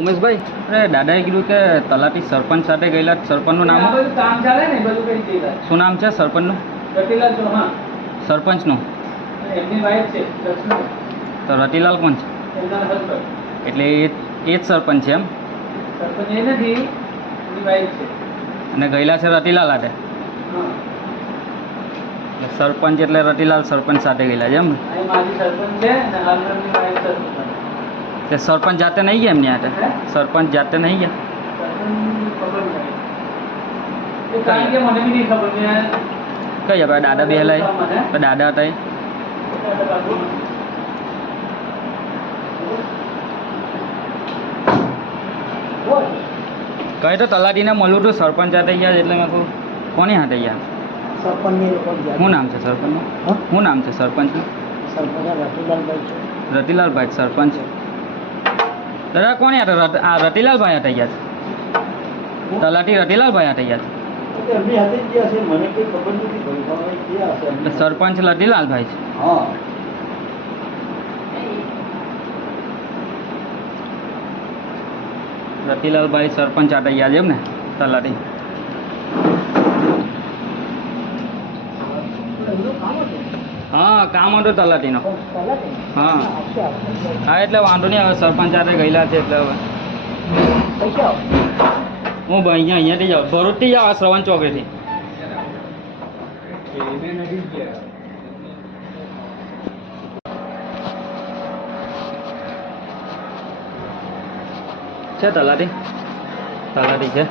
ઉમેશભાઈ, અરે દાદાએ કીધું કે તલાટી સરપંચ સાથે ગયેલા. સરપંચનું નામ કામ ચાલે ને બધું કઈ ગયેલા. શું નામ છે સરપંચનું? રતિલાલ ચૌહાણ. સરપંચનું એમની વાઈફ છે દર્શના. તો રતિલાલ કોણ છે? એમના હસબન્ડ. એટલે એ જ સરપંચ છે એમ? સરપંચ એ નથી, એમની વાઈફ છે. અને ગયેલા છે રતિલાલ સાથે? હા. એટલે સરપંચ એટલે રતિલાલ સરપંચ સાથે ગયેલા છે એમ? અહીં માજી સરપંચ છે અને હસબન્ડની વાઈફ સરપંચ. તે સરપંચ જાતે નહીં ગયા એમની હાથે? સરપંચ જાતે નહીં ગયા? સરપંચ ખબર નહીં. એ કારણ કે મને બી નહીં ખબર. મેં કઈ આપણે દાદા બે હેલા તો દાદા હતા એ? કઈ તો તલાટીને મળ્યું હતું સરપંચ હાથે ગયા એટલે મેં કહું કોની હાથે ગયા? શું નામ છે સરપંચનું? શું નામ છે સરપંચનું? રતિલાલભાઈ સરપંચ. દાદા કોની હાથે? આ રતિલાલભાઈ હાથે ગયા છે? તલાટી રતિલાલભાઈ હાથે ગયા છે? સરપંચ રતિલાલભાઈ છે. રતિલાલભાઈ સરપંચ હાથે ગયા છે એમ ને? તલાટી હા, કામ હતું તલાટીનો. હા હા, એટલે વાંધો નહીં. હવે સરપંચ હાથે ગયેલા છે એટલે હવે હું ભાઈ અહીંયાથી જાઉં, ભરૂચથી જાઉં, શ્રવણ ચોકડીથી. છે તલાટી? તલાટી છે?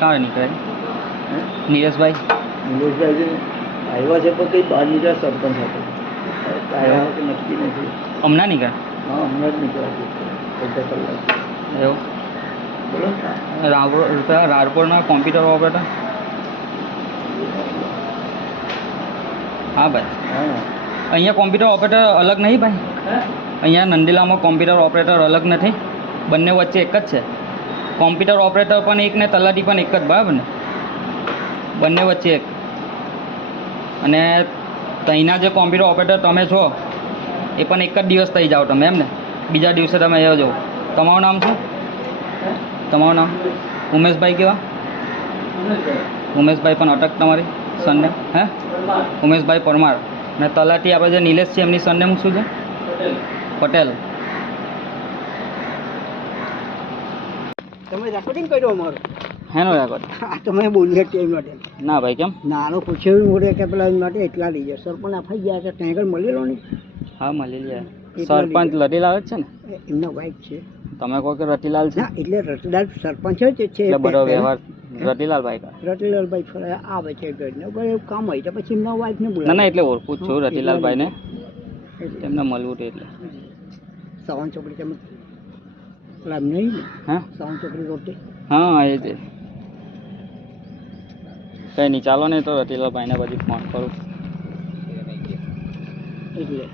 કાં નીકળે? નીરજભાઈ આવ્યા છે પણ કંઈ બહાર નીકળ્યા સરપંચ સાથે આવ્યા કે નક્કી નથી. હમણાં નીકળે? હા, હમણાં જ નીકળ્યા અડધા કલાક. એવું? રારપુરના કોમ્પ્યુટર ઓપરેટર? હા ભાઈ. અહીંયા કોમ્પ્યુટર ઓપરેટર અલગ નહીં ભાઈ? અહીંયા નંદીલામાં કોમ્પ્યુટર ઓપરેટર અલગ નથી? બંને વચ્ચે એક જ છે. કોમ્પ્યુટર ઓપરેટર પણ એક ને તલાટી પણ એક જ, બરાબર ને? બંને વચ્ચે એક. અને ત્યાંના જે કોમ્પ્યુટર ઓપરેટર તમે છો એ પણ એક જ દિવસ થઈ જાઓ તમે એમ ને? બીજા દિવસે તમે એ જાઓ. તમારું નામ શું? તમારું નામ? ઉમેશભાઈ કેવા? ઉમેશભાઈ પણ અટક તમારી સરનેમ? હે? ઉમેશભાઈ પરમાર. અને તલાટી આપણે જે નિલેશ છે એમની સરનેમ શું છે? પટેલ. તમે રેકોર્ડિંગ કર્યો અમારું? હેનો રેકોર્ડ? તમે બોલ્યા ટાઈમ માટે ના ભાઈ, કેમ? નાનો પૂછ્યું મોડે કે પેલા માટે એટલા લઈ જાય સરપંચ આફાઈ ગયા છે ત્યાં આગળ મળેલો ને? હા, મળી લે. સરપંચ રતિલાલ જ છે ને? એમના વાઈફ છે. તમે કહો કે રતિલાલ છે? ના, એટલે રતિલાલ સરપંચ જ છે. એટલે બધો વ્યવહાર રતિલાલભાઈ કરે? રતિલાલભાઈ આવે છે ઘરને એવું કામ હોય તો પછી એમના વાઈફને ના બોલાવે. ના, એટલે ઓળખું જ છું રતિલાલભાઈને, તેમને મળવું હતું એટલે. સાવન ચોકડી તમે પેલા નહીં ને? હા, સાવન ચોકડી રોટી. હા, એ જ. કંઈ નહીં, ચાલો ને તો રતિલાલભાઈને પછી ફોન કરું એટલે